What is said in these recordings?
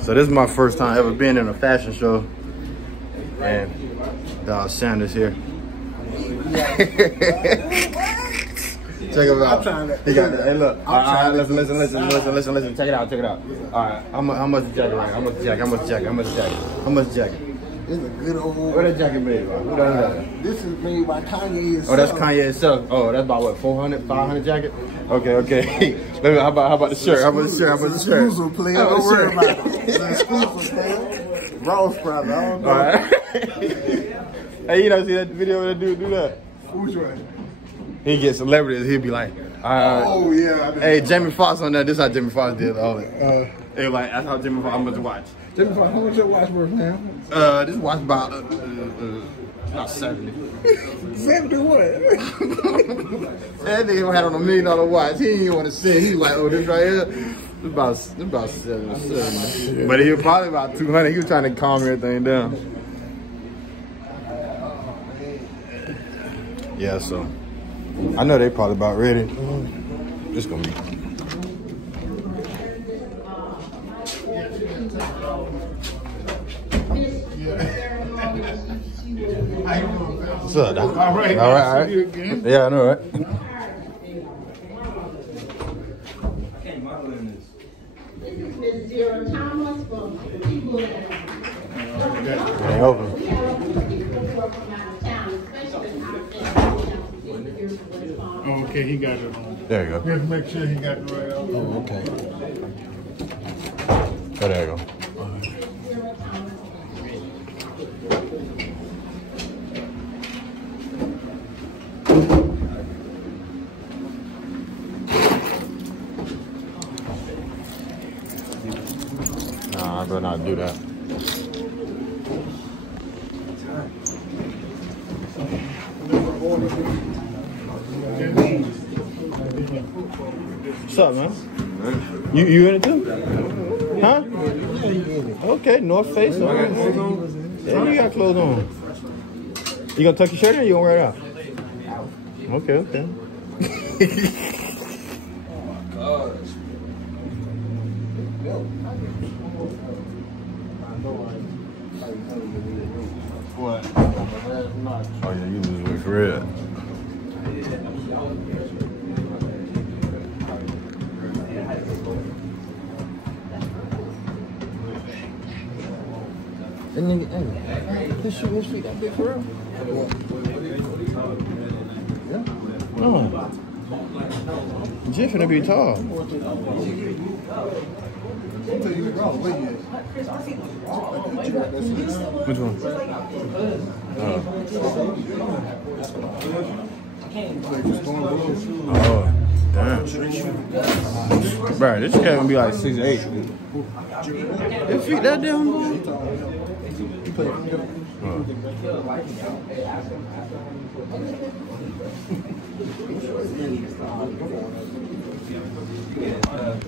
So this is my first time ever being in a fashion show. And Dog Sanders here. Check him out. He got that. Hey, look. All right, listen. Check it out. All right. How much the jacket right? How much the jacket? It's a good old. What that jacket made by? Who done that? This is made by Kanye himself. Oh, that's Kanye himself. Oh, that's about what, 400, 500 jacket? Okay. Maybe how about the shirt? How about the shirt? Exclusive, player. Don't worry about it. It's exclusive, player. Ross brother. I don't know. All right. Hey, you don't see that video where that dude do that? Which one? He gets celebrities. He'll be like, oh yeah. Hey, Jamie Foxx on that. This is how Jamie Foxx did all that. They like, that's how Jamie Foxx. How much to watch? Jamie Foxx, how much your watch worth now? This watch about 70. 70 what? That nigga had on $1 million watch. He didn't even want to see it. He was like, oh, this right here. It's about 7. But he was probably about 200. He was trying to calm everything down. Yeah, so I know they probably about ready. It's gonna be. What's up, Doc? All right. Yeah, I know, right? Ain't open. Oh, okay, he got it on. There you go. Just make sure he got it right on. Oh, okay. Oh, there you go. Nah, I better not do that. What's up, man? You in it too? Huh? Okay, North Face. Okay. Yeah, you got clothes on. You gonna tuck your shirt in or you gonna wear it out? Okay. What? Oh yeah, you lose weight for real. And then, hey, his feet that big for real? Yeah. Oh. Jeff finna be tall. Which one? Oh, damn. Bro, this cat gonna be like 6'8". His feet that damn boy?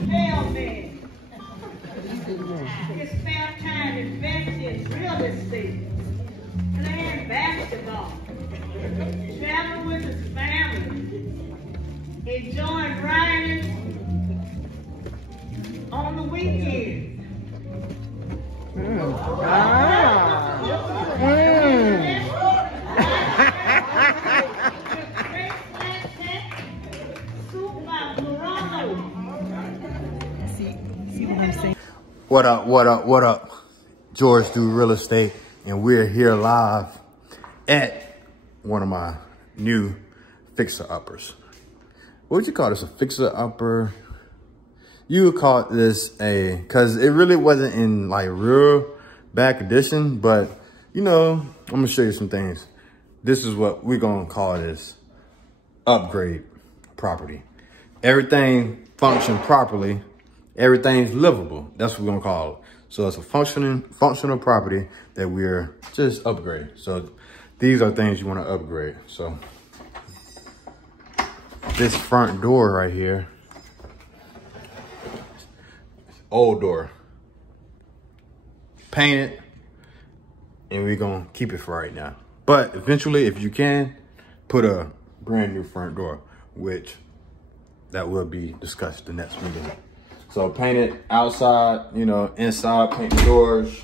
Hell man. His spare time invested in real estate, playing basketball, traveling with his family, enjoying riding on the weekend. What up? George Do Real Estate, and we're here live at one of my new fixer-uppers. What would you call this, a fixer-upper? You would call this cause it really wasn't in like real bad condition, but you know, I'm gonna show you some things. This is what we're gonna call this upgrade property. Everything functioned properly. Everything's livable. That's what we're gonna call it. So it's a functional property that we're just upgrading. So these are things you wanna upgrade. So this front door right here, old door, painted, and we're gonna keep it for right now. But eventually, if you can, put a brand new front door, which that will be discussed the next meeting. So paint it outside, you know, inside, paint the doors,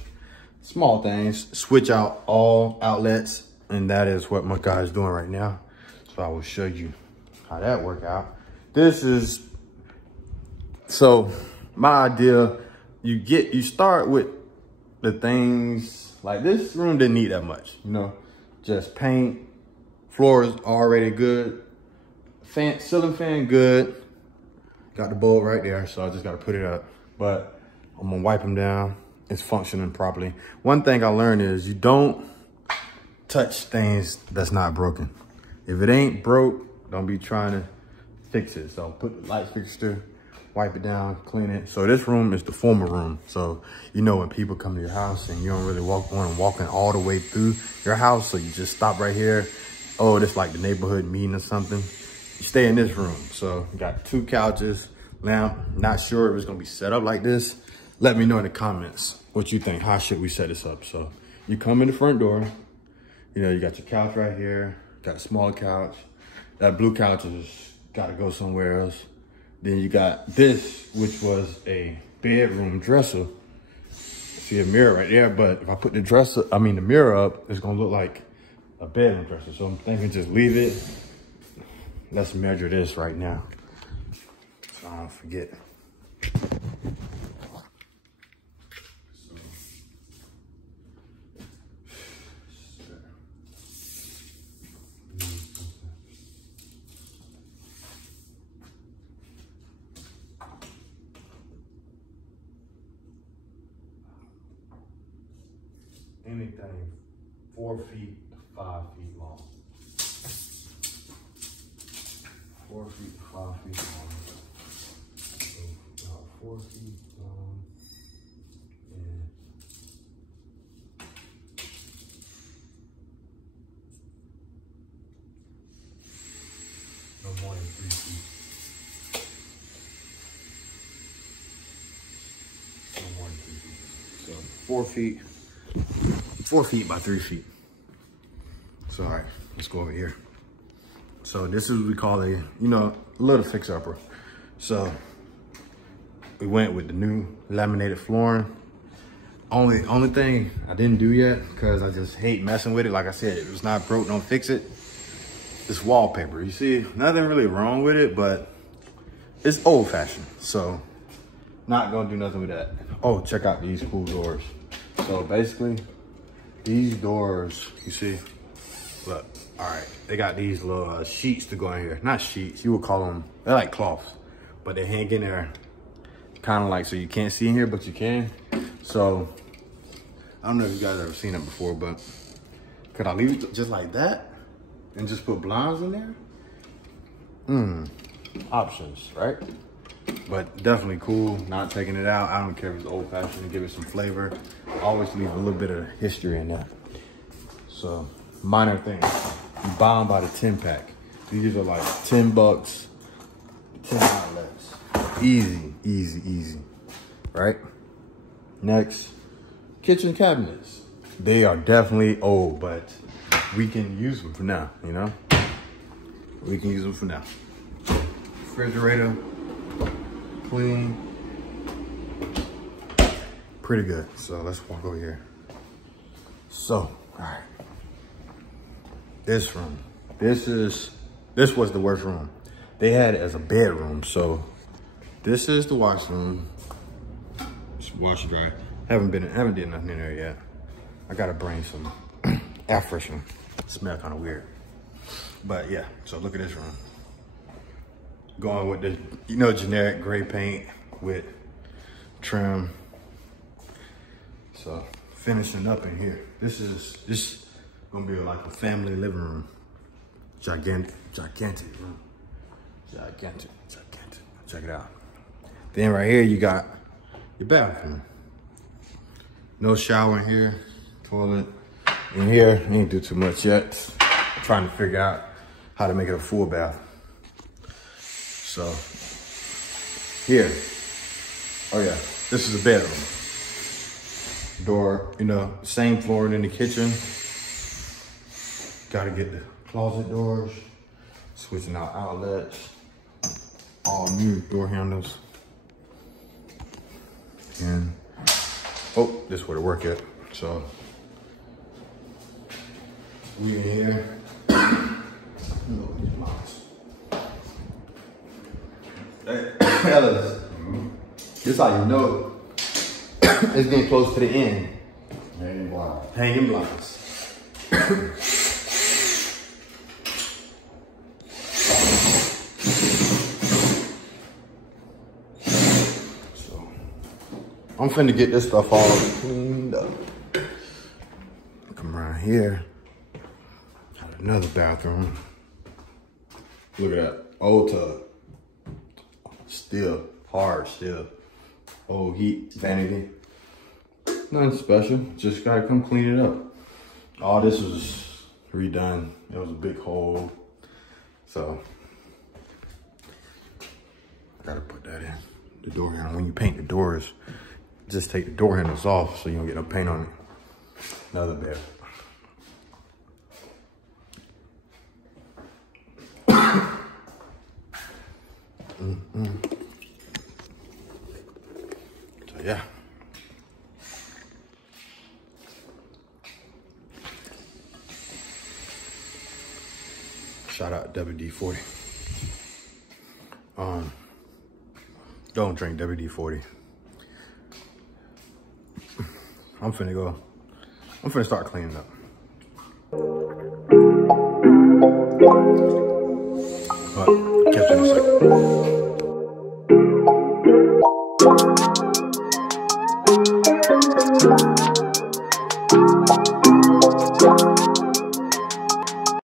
small things. Switch out all outlets, and that is what my guy is doing right now. So I will show you how that work out. This is, so my idea, you start with the things, like this room didn't need that much, you know, just paint, floor is already good, fan, ceiling fan good, got the bulb right there, so I just got to put it up, but I'm gonna wipe them down. It's functioning properly. One thing I learned is you don't touch things that's not broken. If it ain't broke, don't be trying to fix it. So put the light fixture, wipe it down, clean it. So this room is the formal room. So, you know, when people come to your house and you don't really walking all the way through your house, so you just stop right here. Oh, this like the neighborhood meeting or something. You stay in this room. So you got 2 couches, lamp. Not sure if it's gonna be set up like this. Let me know in the comments what you think. How should we set this up? So you come in the front door, you know, you got your couch right here, got a smaller couch. That blue couch is gotta go somewhere else. Then you got this, which was a bedroom dresser. See a mirror right there, but if I put the mirror up, it's gonna look like a bedroom dresser. So I'm thinking just leave it. Let's measure this right now, so I don't forget. Anything 4 feet to 5 feet long. 4 feet to 5 feet long. So about 4 feet long. And no more than 3 feet. No more than 3 feet. So 4 feet. 4 feet by 3 feet. So, all right, let's go over here. So this is what we call a, you know, little fix-upper. So we went with the new laminated flooring. Only thing I didn't do yet, because I just hate messing with it. Like I said, if it's not broke, don't fix it. This wallpaper, you see, nothing really wrong with it, but it's old-fashioned. So not gonna do nothing with that. Oh, check out these cool doors. So basically, these doors, you see, look, all right, they got these little sheets to go in here. Not sheets, you would call them, they're like cloths, but they hang in there kind of like, so you can't see in here, but you can. So, I don't know if you guys ever seen it before, but could I leave it just like that and just put blinds in there? Options, right? But definitely cool, not taking it out. I don't care if it's old fashioned, give it some flavor. Always leave a little bit of history in that. So, minor things. You buy them by the 10 pack. These are like 10 bucks, 10 outlets. Easy, easy, easy, right? Next, kitchen cabinets. They are definitely old, but we can use them for now, you know? We can use them for now. Refrigerator. Clean, pretty good. So let's walk over here. So, all right, this room, this was the worst room. They had it as a bedroom. So this is the washroom. Just wash dry. Haven't did nothing in there yet. I gotta bring some air freshener. Smell kind of weird, but yeah. So look at this room. Going with the, you know, generic gray paint with trim. So finishing up in here. This gonna be like a family living room. Gigantic room. Gigantic. Check it out. Then right here you got your bathroom. No shower in here. Toilet in here. Ain't do too much yet. I'm trying to figure out how to make it a full bath. So, here, oh yeah, this is a bedroom. Door, you know, same flooring in the kitchen. Gotta get the closet doors, switching out outlets, all new door handles. in. Oh, this where to work at. So we in here. Hey, fellas, this how you know it's getting close to the end. Hanging blind. Hanging blinds. So I'm finna get this stuff all cleaned up. Come around here. Got another bathroom. Look at that old tub. Still hard, still. Old heat, vanity. Nothing special, just gotta come clean it up. All this was redone. It was a big hole. So, I gotta put that in. The door handle, when you paint the doors, just take the door handles off so you don't get no paint on it. Another bed. So yeah. Shout out WD-40. Don't drink WD-40. I'm finna start cleaning up. But catch you in a second.